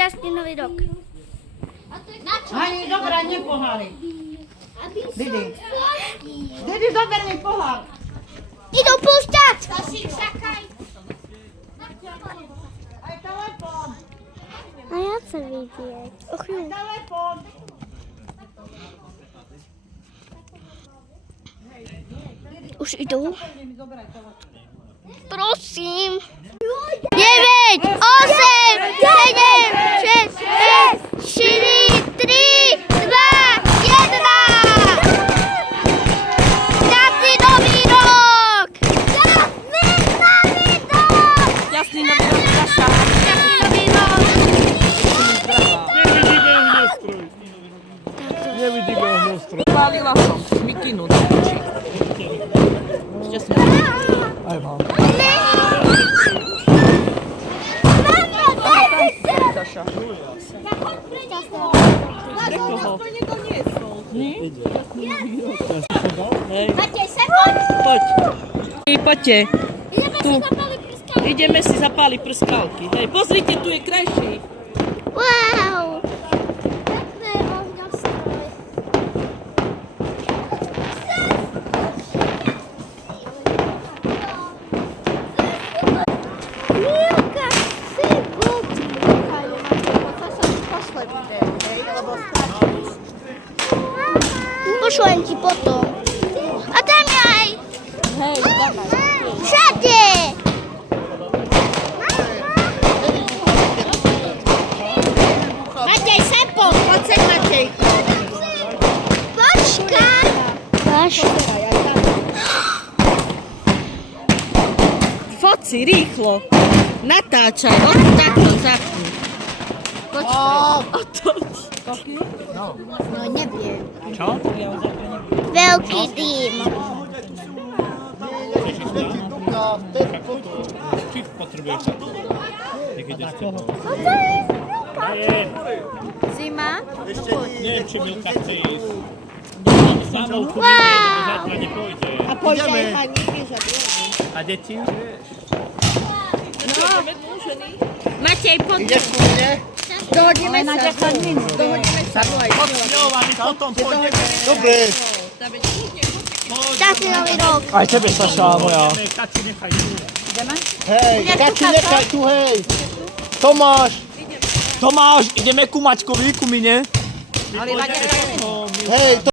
šťastný nový rok. Hani, dobrá, nie poháry. Didi. Didi, zober mi pohár. Idú púšťať! Aj telefon. A ja chcem vidieť. Telefon. Už idú? Prosím. 9, 8, 7, 6, 5, 4, 3, 2, 1. Šťastný nový rok! Šťastný nový rok! Jasný nový rok, Saša. Šťastný nový rok! Nevidíme ohňostroj. Chválila som Mikinu do očí. Šťastný nový rok. Aj vám. Saša. Pre koho? Matej, sem poď! Poď. Poďte. Ideme si zapáliť prskavky. Ideme si zapáliť prskavky. Hej, pozrite, tu je krajší. Wow! Pekné ohňostroj. Milka, si budí. Pošlem ti potom. A tam je aj. Hej, dávaj. Všade. Matej, sem poď sem, Matej. Počkaj. Foci, rýchlo. Natáčaj, takto zapni. No neviem. Čo? Veľký dým. Či potrebuješ sa? Jak ideš toho? Zima. Neviem, či Milka chce ísť. Samou tu Wow. zajtra nepôjde. A pôjde aj pani, vieš, A deti? Matej, poď. ideš ku mne? Dohodneme sa. Dohodneme sa. Poď s ňou a my potom pôjdeme. Dobre. Šťastný nový rok. Aj tebe, Saša, moja. Kači, nechaj tu. Hej, Kači, nechaj tu, hej. Tomáš. Tomáš, ideme ku Maťkovi, ku mine. Hej,